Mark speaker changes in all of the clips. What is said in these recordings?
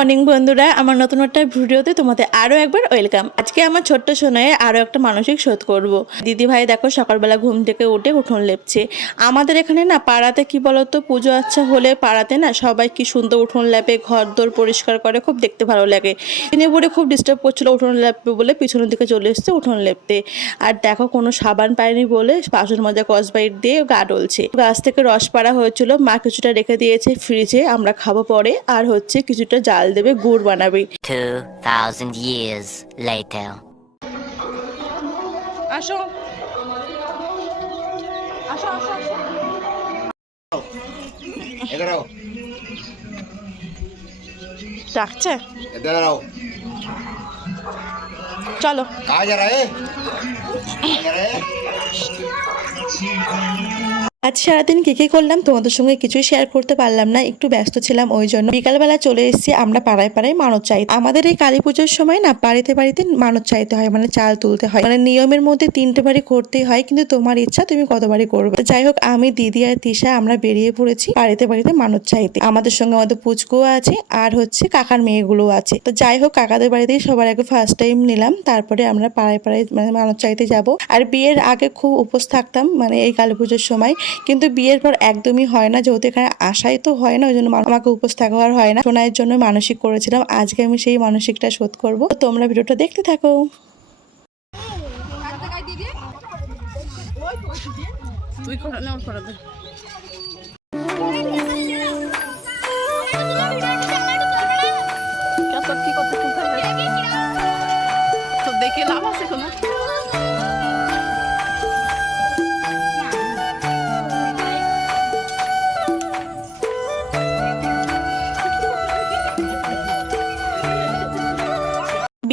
Speaker 1: Morning বন্ধুরা, আমার নতুন একটা ভিডিওতে তোমাদের আরও একবার ওয়েলকাম। আজকে আমার ছোট্ট সোনায় আরও একটা মানসিক শোধ করব। দিদি ভাই দেখো সকালবেলা ঘুম থেকে উঠে উঠোন লেপছে। আমাদের এখানে না পাড়াতে কি বলতো, পুজো আচ্ছা হলে পাড়াতে না সবাই কি সুন্দর উঠোন লেপে ঘর দোর পরিষ্কার করে, খুব দেখতে ভালো লাগে। তিনি বলে খুব ডিস্টার্ব করছিল উঠোন লেপবে বলে পিছনের দিকে চলে এসছে উঠোন লেপতে। আর দেখো কোনো সাবান পায়নি বলে বাসন মজা কসবাইট দিয়ে গা ডলছে। গাছ থেকে রস পাড়া হয়েছিল, মা কিছুটা রেখে দিয়েছে ফ্রিজে, আমরা খাব পরে। আর হচ্ছে কিছুটা জাল দেবে গুড় বানাবে। আসো। আসো আসো
Speaker 2: আসো।
Speaker 1: ডাকছে?
Speaker 2: দাঁড়াও
Speaker 1: চলো। আজ সারাদিন কী কী করলাম তোমাদের সঙ্গে কিছুই শেয়ার করতে পারলাম না, একটু ব্যস্ত ছিলাম ওই জন্য। বিকালবেলা চলে এসেছি আমরা পাড়ায় পাড়ায় মানত চাই আমাদের এই কালী পুজোর সময় না বাড়িতে বাড়িতে মানত চাইতে হয় মানে চাল তুলতে হয়। মানে নিয়মের মধ্যে তিনটে বাড়ি করতেই হয়, কিন্তু তোমার ইচ্ছা তুমি কতবারই করবে? যাই হোক, আমি, দিদি আর তিশা আমরা বেরিয়ে পড়েছি বাড়িতে বাড়িতে মানত চাইতে আমাদের সঙ্গে আমাদের পুচকুও আছে আর হচ্ছে কাকার মেয়েগুলো আছে। তো যাই হোক, কাকাদের বাড়িতেই সবার আগে ফার্স্ট টাইম নিলাম, তারপরে আমরা পাড়ায় পাড়ায় মানে মানত চাইতে যাব। আর বিয়ের আগে খুব উপোস থাকতাম মানে এই কালী পুজোর সময়। কিন্তু বিয়ের পর একদমই হয় না, যেহেতু এখানে আশাই তো হয় না ওই জন্য আমাকে উপোস থাকা আর হয় না। সোনাইয়ের জন্য মানসিক করেছিলাম, আজকে আমি সেই মানসিকটা শোধ করব। তোমরা ভিডিওটা দেখতে থাকো।
Speaker 3: তুই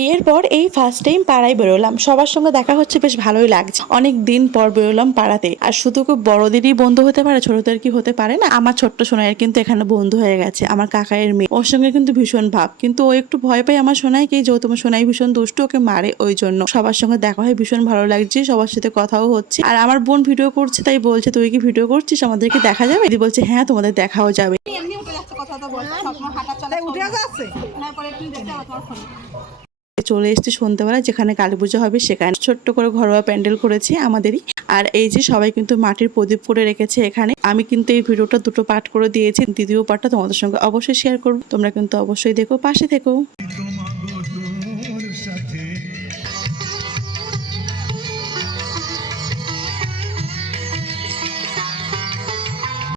Speaker 1: বিয়ের পর এই ফার্স্ট টাইম পাড়ায় বেরোলাম। সবার সঙ্গে দেখা হচ্ছে বেশ ভালোই লাগছে। অনেক দিন পর বেরোলাম পাড়াতে। আর শুধু খুব বড়দেরই বন্ধু হতে পারে ছোটদের কি হতে পারে না? আমার ছোট্ট সোনাইয়ের কিন্তু এখানে বন্ধু হয়ে গেছে আমার কাকায়ের মেয়ে। ওর সঙ্গে কিন্তু ভীষণ ভাব। কিন্তু ও একটু ভয় পায় আমার সোনাইকে যেহেতু আমার সোনাই ভীষণ দুষ্টু ওকে মারে ওই জন্য। সবার সঙ্গে দেখা হয় ভীষণ ভালো লাগছে সবার সাথে কথাও হচ্ছে। আর আমার বোন ভিডিও করছে তাই বলছে তুই কি ভিডিও করছিস? আমাদেরকে দেখা যাবে? দিদি বলছে হ্যাঁ তোমাদের দেখাও যাবে। চলে এসেছি সন্ধ্যাবেলা, যেখানে কালী পুজো হবে সেখানে। ছোট্ট করে ঘরোয়া প্যান্ডেল করেছি আমাদেরই। আর এই যে সবাই কিন্তু মাটির প্রদীপ করে রেখেছে এখানে। আমি কিন্তু এই ভিডিওটা দুটো পার্ট করে দিয়েছি। দ্বিতীয় পার্টটা তোমাদের সঙ্গে অবশ্যই শেয়ার করব। তোমরা কিন্তু অবশ্যই দেখো, পাশে থেকো।